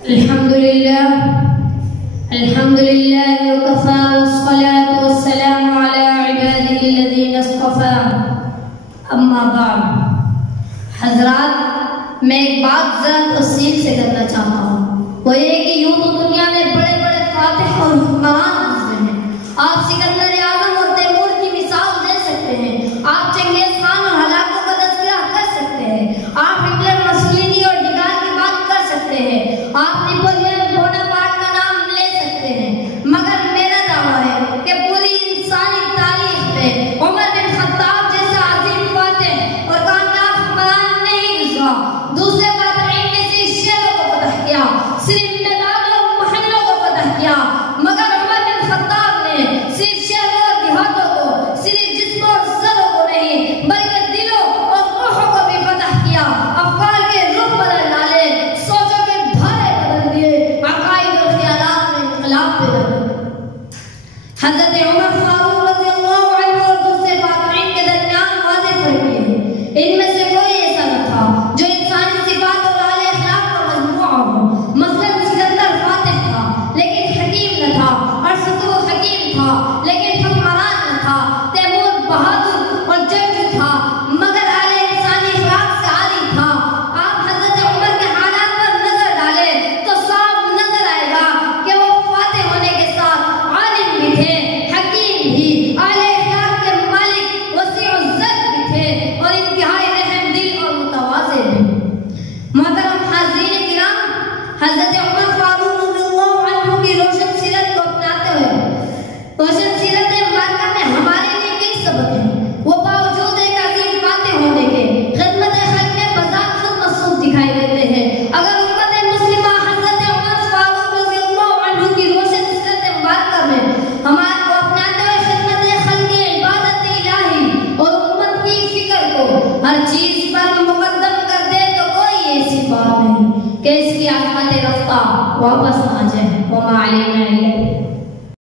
अल्हम्दुलिल्लाह अल्हम्दुलिल्लाह वकफ़ा वस्सलातु वस्सलामु अला इबादिहिल्लज़ीना इस्तफ़ा अम्मा बाद। हज़रात, मैं एक बात ज़रा तफ़सील से करना चाहता हूँ। वो ये कि यूँ तो दुनिया में बड़े बड़े फातिह और हुक्मरान गुज़रे हैं। आप सिकंदर आज़म और तैमूर की मिसाल दे सकते हैं, आप चंगेज़ खान और हलाकों का तज़किरा कर सकते हैं, आप हिटलर, मुसोलिनी और डिगाल की बात कर सकते हैं, आप नेपोलियन बोनापार्ट का नाम ले सकते हैं, मगर मेरा दावा है कि पूरी इंसानी तारीख में उमर बिन खत्ताब जैसा अजीम फातिह और कामयाब हुक्मरान नहीं गुज़रा। दूसरे बातरीन ने सिर्फ शहरों को फतह किया, सिर्फ मैदानों और महलों को फतह किया, मगर उमर बिन खत्ताब ने सिर्फ शहरों और देहातों को, सिर्फ जिस्मों और सरों को नहीं बल्कि दिलों और रूहों को भी फतह किया। अफकार के रुख बदल डाले, सोचों के धारे बदल दिए, अकायद और ख्यालात में इनकलाब पैदा किया। हज़रत उमर फारूक रज़ियल्लाहु अन्हु और दूसरे बातरीन के दरमियान वाज़ेह फ़र्क है। इनमें से कोई ऐसा न था जो इंसानी सिफ़ात और आले अखलाक का मजमूआ हो। मसलन सिकंदर फातिह था लेकिन हकीम न था, अरसतुल हकीम था लेकिन हुक्मरान न था, तैमूर बहादुर और जंगजू था मगर आले इंसानी अखलाक से आरी था। आप हज़रत उमर के हालात पर नजर डालें तो साफ नजर आएगा कि वो फातिह होने के साथ आलिम भी थे, हकीम भी, आले अखलाक के मालिक, वसीउल ज़र्फ़ भी थे और इंतहाई रहम दिल और मुतवाज़िन भी। मोहतरम हाज़रीन किराम, हज़रत उमर फारूक रज़ियल्लाहु अन्हु की रोशन सीरत को अपनाते हुए रोशन सीरत मुबारका में हमारे लिए एक सबक है। वो बावजूद एक अजीम फातिह होने के खिदमत खल्क़ में बज़ात खुद मसरूफ़ दिखाई देते हैं। अगर उम्मत मुस्लिमा हज़रत उमर फारूक रज़ियल्लाहु अन्हु की रोशन सीरत मुबारका में हमारे को अपनाते हुए खिदमत खल्क़ की इबादत इलाही और उम्मत की फिक्र को हर चीज पर मुकद्दम कर दे तो कोई ऐसी बात नहीं कि इसकी आखिरत रफ्ता वापस आ जाए। वमा अलैना इल्ला